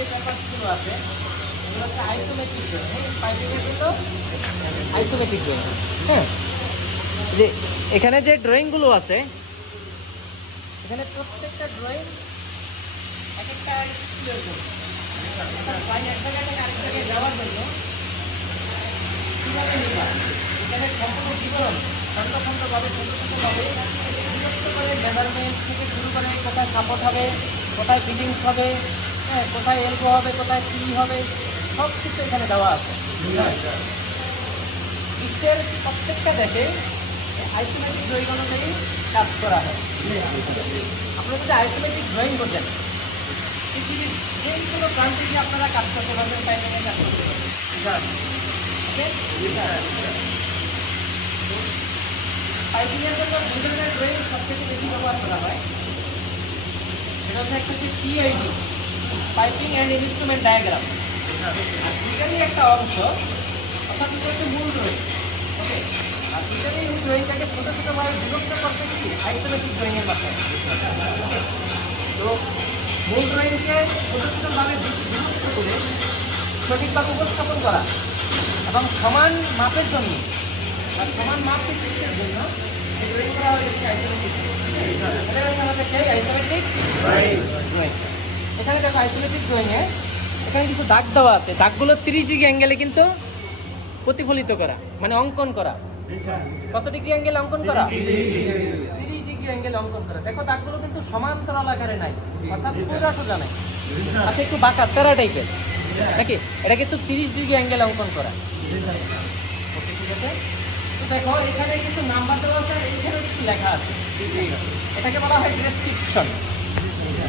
যে পেপারসগুলো আছে এগুলো হচ্ছে আইসোমেট্রিক ড্রয়িং হ্যাঁ? পাইপিংয়ের আইসোমেট্রিক ড্রয়িং হ্যাঁ? যে এখানে যে ড্রয়িংগুলো আছে এখানে প্রত্যেকটা ড্রয়িং এক একটা স্কুলের জন্য একটা এক জায়গা থেকে আরেক জায়গায় যাওয়ার জন্য কীভাবে নিবা এখানে সম্পূর্ণ বিবরণ খন্ড খণ্ডভাবে ছোটো ছোটোভাবে বিরক্ত করে মেজারমেন্ট থেকে শুরু করে কোথায় সাপোর্ট হবে কোথায় ফিটিংস হবে হ্যাঁ কোথায় এলবো হবে কোথায় কি হবে সব কিছু এখানে দেওয়া আছে। বিশ্বের প্রত্যেকটা দেশে আইসোমেট্রিক ড্রয়িং অনুযায়ী কাজ করা হয়। আপনারা যদি আইসোমেট্রিক ড্রয়িং করছেন পৃথিবীর যে কোনো প্রান্তে আপনারা কাজ করতে পারবেন তাই নিয়ে কাজ করতে পারবেন। পাইপিংয়ের জন্য দুই ধরনের ড্রয়িং সবথেকে বেশি ব্যবহার করা হয়। সেটা হচ্ছে একটা হচ্ছে PID piping and instrument diagram. দুইটারই একটা অংশ, অর্থাৎ এটা হচ্ছে মূল ড্রয়িং। ওকে? আর দুইটারই এই ড্রয়িংটাকে ছোটো ছোটোভাবে বিভক্ত করতে কি আইসোমেট্রিক ড্রয়িংয়ের মাধ্যমে। তো মূল ড্রয়িংকে ছোটো ছোটোভাবে বিভক্ত করে সঠিকভাবে উপস্থাপন করা এবং সমান মাপের জন্য, আর সমান মাপ চিত্রের জন্য এই ড্রয়িং করা হয় হচ্ছে আইসোমেট্রিক আমাদের আইসোমেট্রিক ড্রয়িং এখানে দেখো আইসোমেট্রিক ড্রয়িংয়ে এখানে কিছু দাগ দেওয়া আছে। দাগগুলো তিরিশ ডিগ্রি অ্যাঙ্গেলে কিন্তু প্রতিফলিত করা মানে অঙ্কন করা। কত ডিগ্রি অ্যাঙ্গেল অঙ্কন করা? তিরিশ ডিগ্রি অ্যাঙ্গেল অঙ্কন করা। দেখো, দাগগুলো কিন্তু সমান্তরাল আকারে নাই, অর্থাৎ সোজা সোজা নাই। আচ্ছা একটু বাঁকা তেরা টাইপের নাকি? এটা কিন্তু তিরিশ ডিগ্রি অ্যাঙ্গেল অঙ্কন করা। দেখো, এখানে কিন্তু নাম্বার দেওয়া আছে এখানে লেখা আছে। এটাকে বলা হয় ডেসক্রিপশন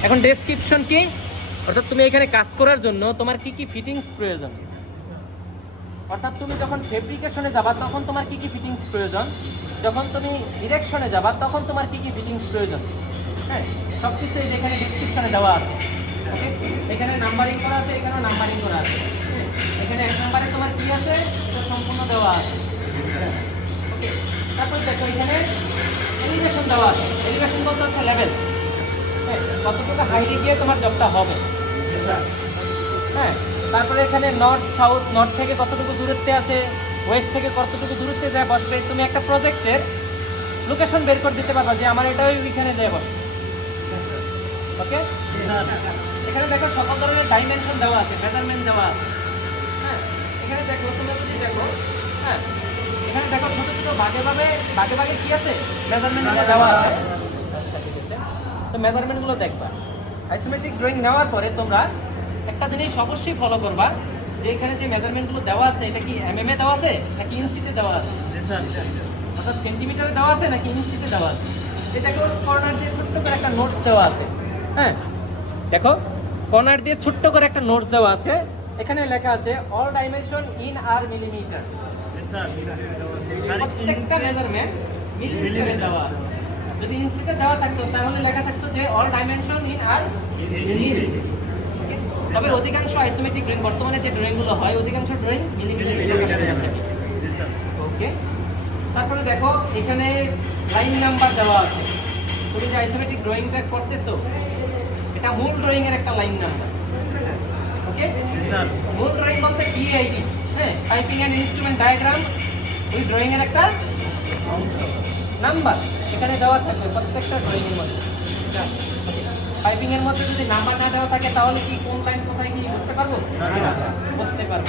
এখন ডেসক্রিপশন কি? অর্থাৎ তুমি এখানে কাজ করার জন্য তোমার কি কি ফিটিংস প্রয়োজন? অর্থাৎ তুমি যখন ফেব্রিকেশনে যাবা তখন তোমার কি কি ফিটিংস প্রয়োজন? যখন তুমি ডিরেকশনে যাবা তখন তোমার কি কি ফিটিংস প্রয়োজন? হ্যাঁ সব কিছু এখানে ডিসক্রিপশনে দেওয়া আছে। ওকে এখানে নাম্বারিং করা আছে এখানে নাম্বারিং করা আছে। হ্যাঁ, এখানে এক নাম্বারে তোমার কি আছে? এটা সম্পূর্ণ দেওয়া আছে। ওকে তারপর দেখো এখানে এলিভেশন দেওয়া আছে। এলিভেশন বলতে হচ্ছে লেভেল হ্যাঁ কতটুকু হাইটে গিয়ে তোমার জবটা হবে। হ্যাঁ তারপরে এখানে নর্থ সাউথ নর্থ থেকে কতটুকু দূরত্বে আছে ওয়েস্ট থেকে কতটুকু দূরত্বে যায় বসবে, তুমি একটা প্রজেক্টের লোকেশন বের করে দিতে পারবা যে আমার এটা ওইখানে যায় বসবে। ওকে এখানে দেখো সকল ধরনের ডাইমেনশন দেওয়া আছে মেজারমেন্ট দেওয়া আছে। হ্যাঁ এখানে দেখো, তোমরা যদি দেখো হ্যাঁ এখানে দেখো ছোট ছোট ভাগে ভাগে ভাগে ভাগে কি আছে? মেজারমেন্ট দেওয়া আছে। মেজারমেন্টগুলো দেখবা। আইসোমেট্রিক ড্রয়িং নেওয়ার পরে তোমরা একটা জিনিস অবশ্যই ফলো করবা যে এখানে যে মেজারমেন্টগুলো দেওয়া আছে এটা কি এম এম এ দেওয়া আছে নাকি ইঞ্চিতে দেওয়া আছে? অর্থাৎ সেন্টিমিটারে দেওয়া আছে নাকি ইঞ্চিতে দেওয়া আছে? এটাকে কর্নার দিয়ে ছোট্ট করে একটা নোটস দেওয়া আছে। হ্যাঁ? দেখো কর্নার দিয়ে ছোট্ট করে একটা নোটস দেওয়া আছে। এখানে লেখা আছে all dimension in are millimetre প্রত্যেকটা মেজারমেন্ট মিলিমিটারে দেওয়া আছে। যদি ইঞ্চিতে দেওয়া থাকতো তাহলে লেখা থাকতো যে অল ডাইমেনশন ইন আর তবে অধিকাংশ আইসোমেট্রিক ড্রয়িং বর্তমানে যে ড্রয়িংগুলো হয় অধিকাংশ ড্রয়িং ওকে তারপরে দেখো এখানে লাইন নাম্বার দেওয়া আছে। তুমি যে আইসোমেট্রিক ড্রয়িংটা করতেছো এটা মূল ড্রয়িং এর একটা লাইন নাম্বার ওকে মূল ড্রয়িং বলতে পিআইডি হ্যাঁ? পাইপিং অ্যান্ড ইনস্ট্রুমেন্ট ডায়াগ্রাম ওই ড্রয়িং এর একটা নাম্বার এখানে দেওয়া থাকবে প্রত্যেকটা ড্রয়িংয়ের মধ্যে পাইপিংয়ের মধ্যে যদি নাম্বার না দেওয়া থাকে তাহলে কি কোন লাইন কোথায় কি বুঝতে পারব? বুঝতে পারব।